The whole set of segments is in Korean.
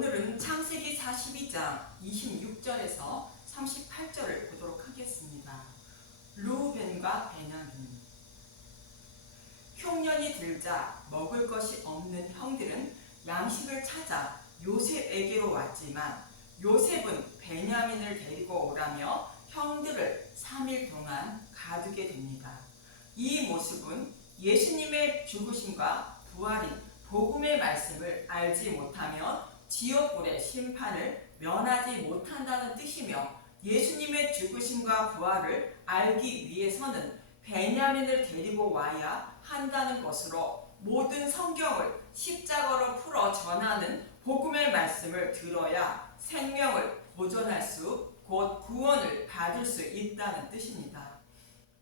오늘은 창세기 42장 26절에서 38절을 보도록 하겠습니다. 르우벤과 베냐민. 흉년이 들자 먹을 것이 없는 형들은 양식을 찾아 요셉에게로 왔지만 요셉은 베냐민을 데리고 오라며 형들을 3일 동안 가두게 됩니다. 이 모습은 예수님의 죽으심과 부활인 복음의 말씀을 알지 못하면 지옥불의 심판을 면하지 못한다는 뜻이며, 예수님의 죽으심과 부활을 알기 위해서는 베냐민을 데리고 와야 한다는 것으로 모든 성경을 십자가로 풀어 전하는 복음의 말씀을 들어야 생명을 보존할 수, 곧 구원을 받을 수 있다는 뜻입니다.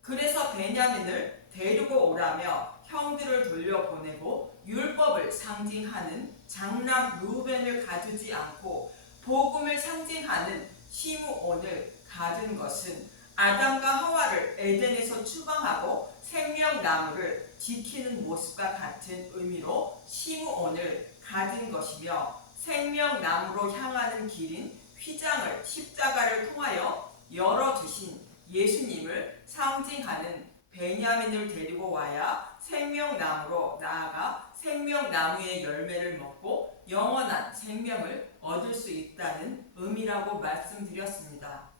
그래서 베냐민을 데리고 오라며 형들을 돌려보내고 율법을 상징하는 장남 르우벤을 가두지 않고 복음을 상징하는 시므온을 가둔 것은 아담과 하와를 에덴에서 추방하고 생명나무를 지키는 모습과 같은 의미로 시므온을 가둔 것이며, 생명나무로 향하는 길인 휘장을 십자가를 통하여 열어주신 예수님을 상징하는 베냐민을 데리고 와야 생명나무로 나아가 생명나무의 열매를 먹고 영원한 생명을 얻을 수 있다는 의미라고 말씀드렸습니다.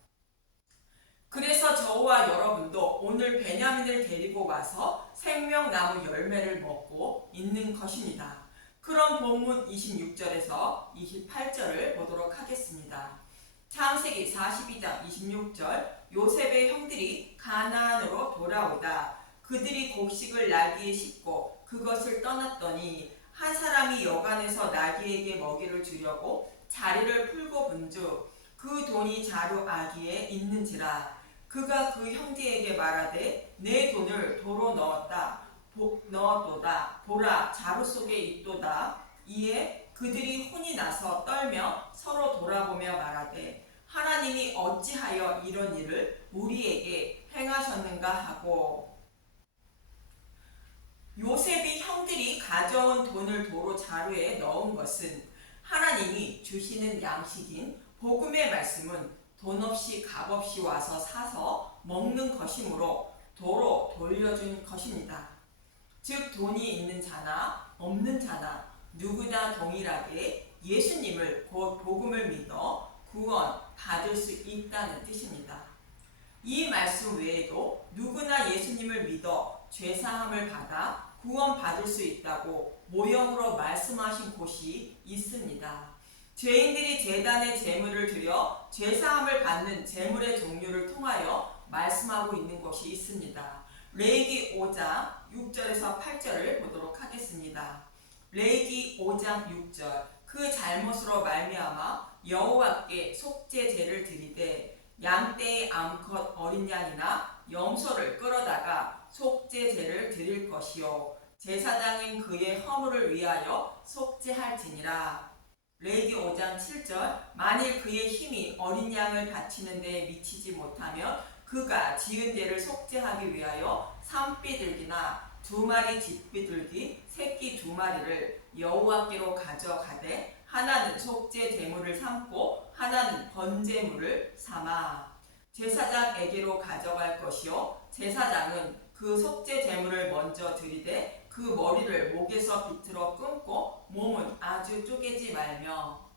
그래서 저와 여러분도 오늘 베냐민을 데리고 와서 생명나무 열매를 먹고 있는 것입니다. 그럼 본문 26절에서 28절을 보도록 하겠습니다. 창세기 42장 26절. 요셉의 형들이 가나안으로 돌아오다 그들이 곡식을 나귀에 싣고 그것을 떠났더니 한 사람이 여간에서 나귀에게 먹이를 주려고 자리를 풀고 본즉 그 돈이 자루 아기에 있는지라. 그가 그 형제에게 말하되 내 돈을 도로 넣었도다. 보라, 자루 속에 있도다. 이에 그들이 혼이 나서 떨며 서로 돌아보며 말하되 하나님이 어찌하여 이런 일을 우리에게 행하셨는가 하고, 요셉이 형들이 가져온 돈을 도로 자루에 넣은 것은 하나님이 주시는 양식인 복음의 말씀은 돈 없이 값 없이 와서 사서 먹는 것이므로 도로 돌려준 것입니다. 즉 돈이 있는 자나 없는 자나 누구나 동일하게 예수님을 곧 복음을 믿어 구원 받을 수 있다는 뜻입니다. 이 말씀 외에도 누구나 예수님을 믿어 죄사함을 받아 구원 받을 수 있다고 모형으로 말씀하신 곳이 있습니다. 죄인들이 제단에 제물을 드려 죄사함을 받는 제물의 종류를 통하여 말씀하고 있는 곳이 있습니다. 레위기 5장 6절에서 8절을 보도록 하겠습니다. 레위기 5장 6절. 그 잘못으로 말미암아 여호와께 속죄제를 드리되 양떼의 암컷 어린 양이나 염소를 끌어다가 속죄제를 드릴 것이요 제사장인 그의 허물을 위하여 속죄할지니라. 레위기 5장 7절. 만일 그의 힘이 어린 양을 바치는 데 미치지 못하면 그가 지은 데를 속죄하기 위하여 산비둘기나 2마리 집비둘기 새끼 2마리를 여호와께로 가져가되 하나는 속죄 제물을 삼고 하나는 번제물을 삼아 제사장에게로 가져갈 것이요 제사장은 그 속죄 제물을 먼저 드리되 그 머리를 목에서 비틀어 끊고 몸은 아주 쪼개지 말며,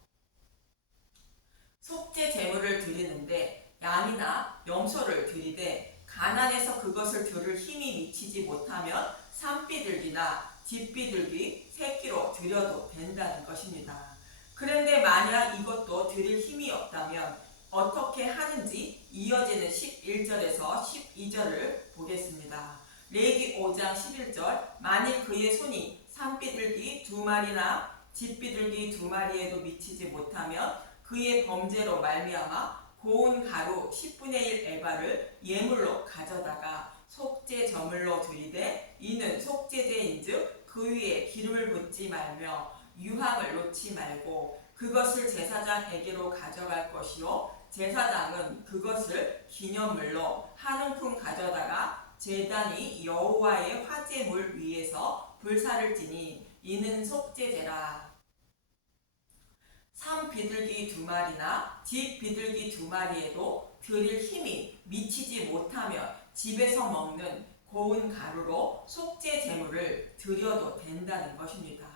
속죄 제물을 드리는데 양이나 염소를 드리되 가난해서 그것을 들을 힘이 미치지 못하면 산비둘기나 집비둘기 새끼로 드려도 된다는 것입니다. 그런데 만약 이것도 드릴 힘이 없다면 어떻게 하는지 이어지는 11절에서 12절을 보겠습니다. 레위기 5장 11절. 만일 그의 손이 산비둘기 2마리나 집비둘기 2마리에도 미치지 못하면 그의 범죄로 말미암아 고운 가루 10분의 1 에바를 예물로 가져다가 속죄 제물로 드리되 이는 속죄제인즉 그 위에 기름을 붓지 말며 유향을 놓지 말고 그것을 제사장에게로 가져갈 것이요 제사장은 그것을 기념물로 한 움큼 가져다가 제단이 여호와의 화제물 위에서 불사를 지니 이는 속죄제라. 산 비둘기 2마리나 집 비둘기 2마리에도 드릴 힘이 미치지 못하면 집에서 먹는 고운 가루로 속죄 제물을 드려도 된다는 것입니다.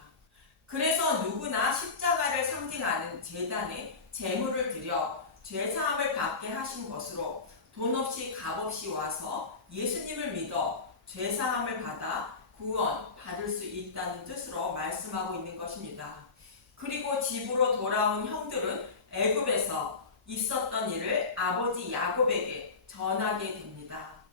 그래서 누구나 십자가를 상징하는 제단에 제물을 드려 죄사함을 받게 하신 것으로 돈 없이 값 없이 와서 예수님을 믿어 죄사함을 받아 구원 받을 수 있다는 뜻으로 말씀하고 있는 것입니다. 그리고 집으로 돌아온 형들은 애굽에서 있었던 일을 아버지 야곱에게 전하게 됩니다.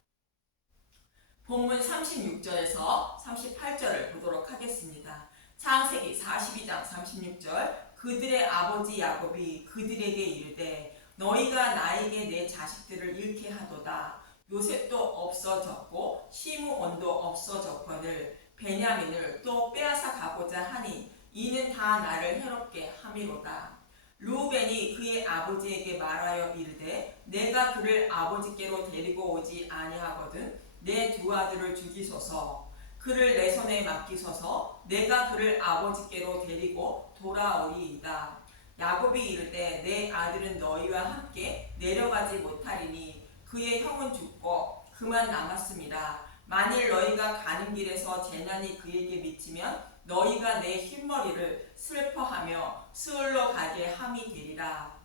본문 36절에서 38절을 보도록 하겠습니다. 창세기 42장 36절 그들의 아버지 야곱이 그들에게 이르되 너희가 나에게 내 자식들을 잃게 하도다. 요셉도 없어졌고 시므온도 없어졌거늘 베냐민을 또 빼앗아 가고자 하니 이는 다 나를 해롭게 함이로다. 르우벤이 그의 아버지에게 말하여 이르되 내가 그를 아버지께로 데리고 오지 아니하거든 내 두 아들을 죽이소서. 그를 내 손에 맡기소서. 내가 그를 아버지께로 데리고 돌아오리이다. 야곱이 이르되 내 아들은 너희와 함께 내려가지 못하리니 그의 형은 죽고 그만 남았습니다. 만일 너희가 가는 길에서 재난이 그에게 미치면 너희가 내 흰머리를 슬퍼하며 스울로 가게 함이 되리라.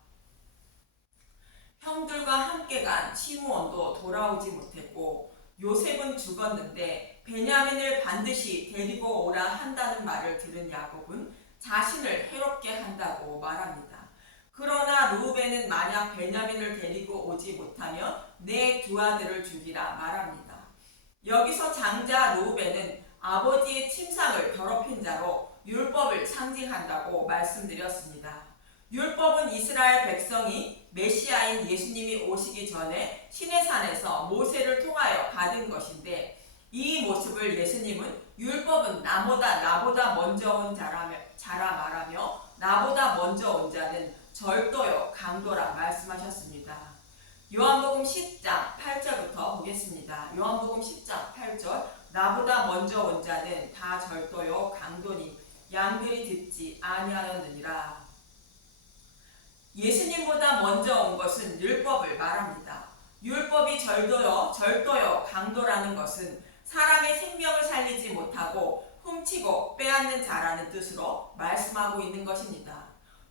형들과 함께 간 시므온도 돌아오지 못했고 요셉은 죽었는데 베냐민을 반드시 데리고 오라 한다는 말을 들은 야곱은 자신을 해롭게 한다고 말합니다. 그러나 르우벤은 만약 베냐민을 데리고 오지 못하면 내 두 아들을 죽이라 말합니다. 여기서 장자 르우벤은 아버지의 침상을 더럽힌 자로 율법을 상징한다고 말씀드렸습니다. 율법은 이스라엘 백성이 메시아인 예수님이 오시기 전에 시내산에서 모세를 통하여 받은 것인데 이 모습을 예수님은 율법은 나보다 먼저 온 자라 말하며 나보다 먼저 온 자는 절도요 강도라 말씀하셨습니다. 요한복음 10장 8절부터 보겠습니다. 요한복음 10장 8절 나보다 먼저 온 자는 다 절도요 강도니 양들이 듣지 아니하였느니라. 예수님보다 먼저 온 것은 율법을 말합니다. 율법이 절도요 강도라는 것은 사람의 생명을 살리지 못하고 훔치고 빼앗는 자라는 뜻으로 말씀하고 있는 것입니다.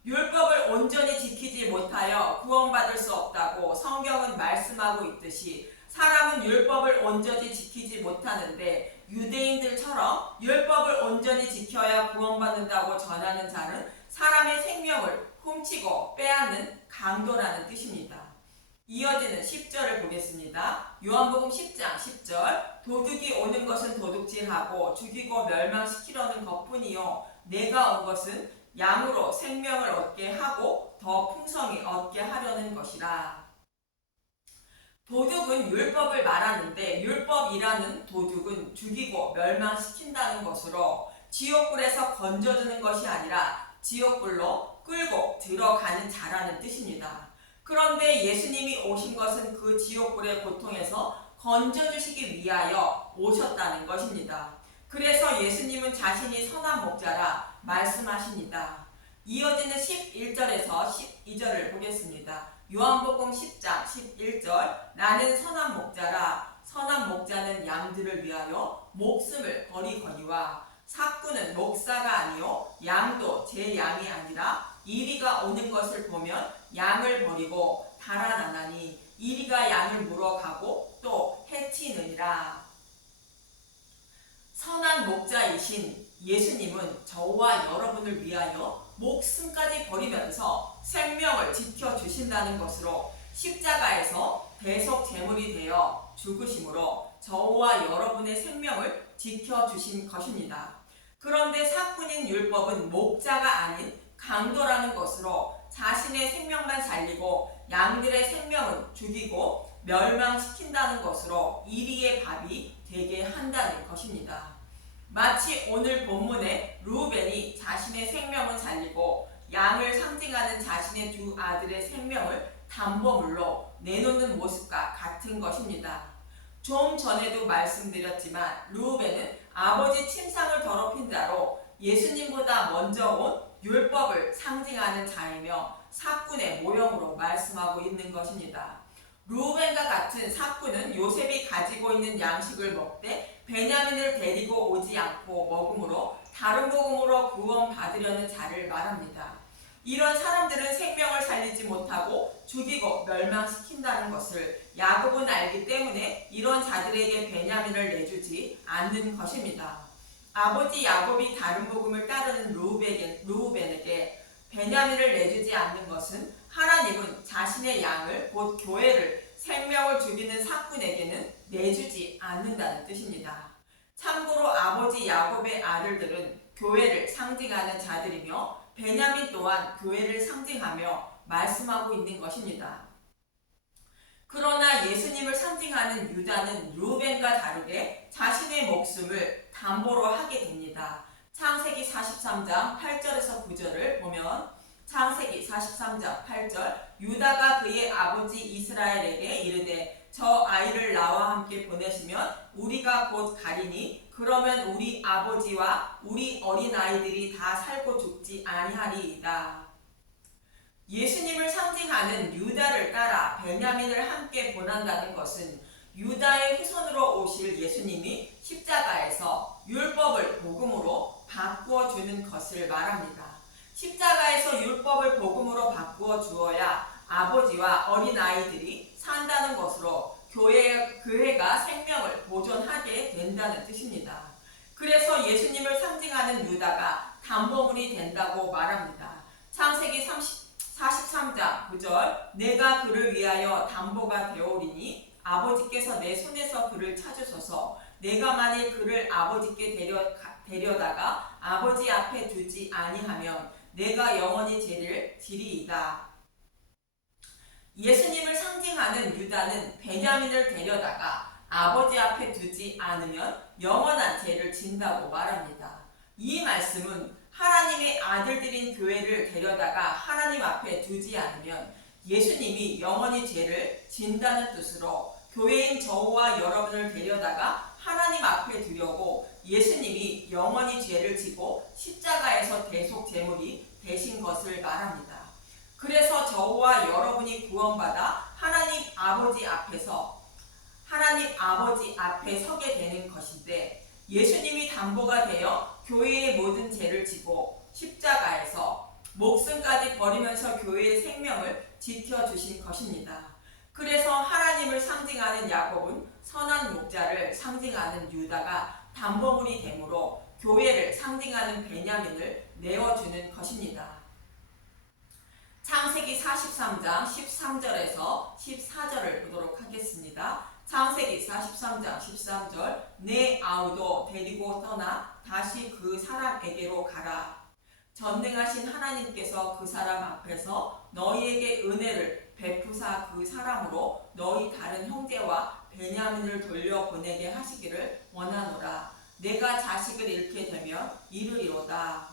율법을 온전히 지키지 못하여 구원받을 수 없다고 성경은 말씀하고 있듯이 사람은 율법을 온전히 지키지 못하는데 유대인들처럼 율법을 온전히 지켜야 구원받는다고 전하는 자는 사람의 생명을 훔치고 빼앗는 강도라는 뜻입니다. 이어지는 10절을 보겠습니다. 요한복음 10장 10절 도둑이 오는 것은 도둑질하고 죽이고 멸망시키려는 것뿐이요 내가 온 것은 양으로 생명을 얻게 하고 더 풍성히 얻게 하려는 것이라. 도둑은 율법을 말하는데 율법이라는 도둑은 죽이고 멸망시킨다는 것으로 지옥불에서 건져주는 것이 아니라 지옥불로 끌고 들어가는 자라는 뜻입니다. 그런데 예수님이 오신 것은 그 지옥불의 고통에서 건져주시기 위하여 오셨다는 것입니다. 그래서 예수님은 자신이 선한 목자라 말씀하십니다. 이어지는 11절에서 12절을 보겠습니다. 요한복음 10장 11절 나는 선한 목자라 선한 목자는 양들을 위하여 목숨을 버리거니와 삭구는 목사가 아니요 양도 제 양이 아니라 이리가 오는 것을 보면 양을 버리고 달아나나니 이리가 양을 물어가고 또 해치느니라. 선한 목자이신 예수님은 저와 여러분을 위하여 목숨까지 버리면서 생명을 지켜주신다는 것으로 십자가에서 대속 제물이 되어 죽으심으로 저와 여러분의 생명을 지켜주신 것입니다. 그런데 사꾼인 율법은 목자가 아닌 강도라는 것으로 자신의 생명만 살리고 양들의 생명은 죽이고 멸망시킨다는 것으로 이리의 밥이 되게 한다는 것입니다. 마치 오늘 본문에 르우벤이 자신의 생명을 살리고 양을 상징하는 자신의 두 아들의 생명을 담보물로 내놓는 모습과 같은 것입니다. 좀 전에도 말씀드렸지만 르우벤은 아버지 침상을 더럽힌 자로 예수님보다 먼저 온 율법을 상징하는 자이며 사꾼의 모형으로 말씀하고 있는 것입니다. 루벤과 같은 사꾼은 요셉이 가지고 있는 양식을 먹되 베냐민을 데리고 오지 않고 먹음으로 다른 복음으로 구원받으려는 자를 말합니다. 이런 사람들은 생명을 살리지 못하고 죽이고 멸망시킨다는 것을 야곱은 알기 때문에 이런 자들에게 베냐민을 내주지 않는 것입니다. 아버지 야곱이 다른 복음을 따르는 르우벤에게 베냐민을 내주지 않는 것은 하나님은 자신의 양을 곧 교회를 생명을 죽이는 사꾼에게는 내주지 않는다는 뜻입니다. 참고로 아버지 야곱의 아들들은 교회를 상징하는 자들이며 베냐민 또한 교회를 상징하며 말씀하고 있는 것입니다. 그러나 예수님을 상징하는 유다는 르우벤과 다르게 자신의 목숨을 담보로 하게 됩니다. 창세기 43장 8절에서 9절을 보면 창세기 43장 8절 유다가 그의 아버지 이스라엘에게 이르되 저 아이를 나와 함께 보내시면 우리가 곧 가리니 그러면 우리 아버지와 우리 어린아이들이 다 살고 죽지 아니하리이다. 예수님을 상징하는 유다를 따라 베냐민을 함께 보낸다는 것은 유다의 후손으로 오실 예수님이 십자가에서 율법을 복음으로 바꾸어 주는 것을 말합니다. 십자가에서 율법을 복음으로 바꾸어 주어야 아버지와 어린아이들이 산다는 것으로 교회가 생명을 보존하게 된다는 뜻입니다. 그래서 예수님을 상징하는 유다가 담보물이 된다고 말합니다. 창세기 43장 9절 내가 그를 위하여 담보가 되오리니 아버지께서 내 손에서 그를 찾으소서 내가 만일 그를 아버지께 데려다가 아버지 앞에 두지 아니하면 내가 영원히 죄를 지리이다. 예수님을 상징하는 유다는 베냐민을 데려다가 아버지 앞에 두지 않으면 영원한 죄를 진다고 말합니다. 이 말씀은 하나님의 아들들인 교회를 데려다가 하나님 앞에 두지 않으면 예수님이 영원히 죄를 진다는 뜻으로 교회인 저와 여러분을 데려다가 하나님 앞에 두려고 예수님이 영원히 죄를 지고 십자가에서 대속 제물이 되신 것을 말합니다. 그래서 저와 여러분이 구원받아 하나님 아버지 앞에 서게 되는 것인데 예수님이 담보가 되어 교회의 모든 죄를 지고 십자가에서 목숨까지 버리면서 교회의 생명을 지켜주신 것입니다. 그래서 하나님을 상징하는 야곱은 선한 목자를 상징하는 유다가 담보물이 되므로 교회를 상징하는 베냐민을 내어주는 것입니다. 창세기 43장 13절에서 14절을 보도록 하겠습니다. 창세기 43장 13절 내 아우도 데리고 떠나 다시 그 사람에게로 가라. 전능하신 하나님께서 그 사람 앞에서 너희에게 은혜를 베푸사 그 사람으로 너희 다른 형제와 베냐민을 돌려보내게 하시기를 원하노라. 내가 자식을 잃게 되면 이르리로다.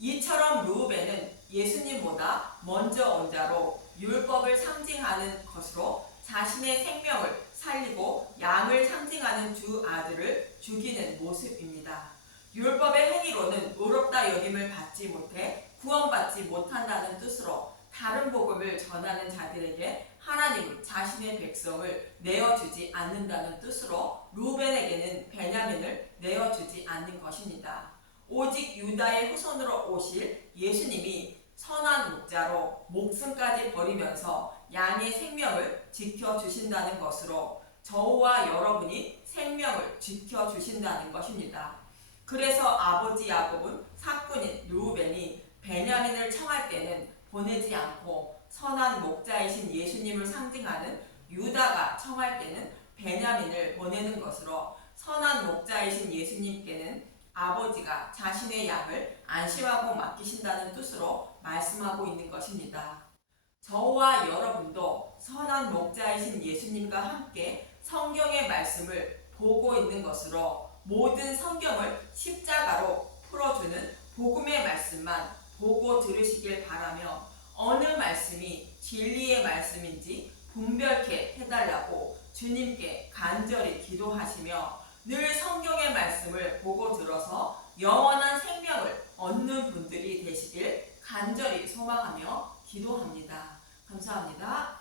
이처럼 르우벤은 예수님보다 먼저 온 자로 율법을 상징하는 것으로 자신의 생명을 살리고 양을 상징하는 두 아들을 죽이는 모습입니다. 율법의 행위로는 의롭다 여김을 받지 못해 구원받지 못한다는 뜻으로 다른 복음을 전하는 자들에게 하나님은 자신의 백성을 내어주지 않는다는 뜻으로 르우벤에게는 베냐민을 내어주지 않는 것입니다. 오직 유다의 후손으로 오실 예수님이 선한 목자로 목숨까지 버리면서 양의 생명을 지켜주신다는 것으로 저와 여러분이 생명을 지켜주신다는 것입니다. 그래서 아버지 야곱은 사꾼인 르우벤이 베냐민을 청할 때는 보내지 않고 선한 목자이신 예수님을 상징하는 유다가 청할 때는 베냐민을 보내는 것으로 선한 목자이신 예수님께는 아버지가 자신의 양을 안심하고 맡기신다는 뜻으로 말씀하고 있는 것입니다. 저와 여러분도 선한 목자이신 예수님과 함께 성경의 말씀을 보고 있는 것으로 모든 성경을 십자가로 풀어주는 복음의 말씀만 보고 들으시길 바라며 어느 말씀이 진리의 말씀인지 분별케 해달라고 주님께 간절히 기도하시며 늘 성경의 말씀을 보고 들어서 영원한 생명을 얻는 분들이 되시길 간절히 소망하며 기도합니다. 감사합니다.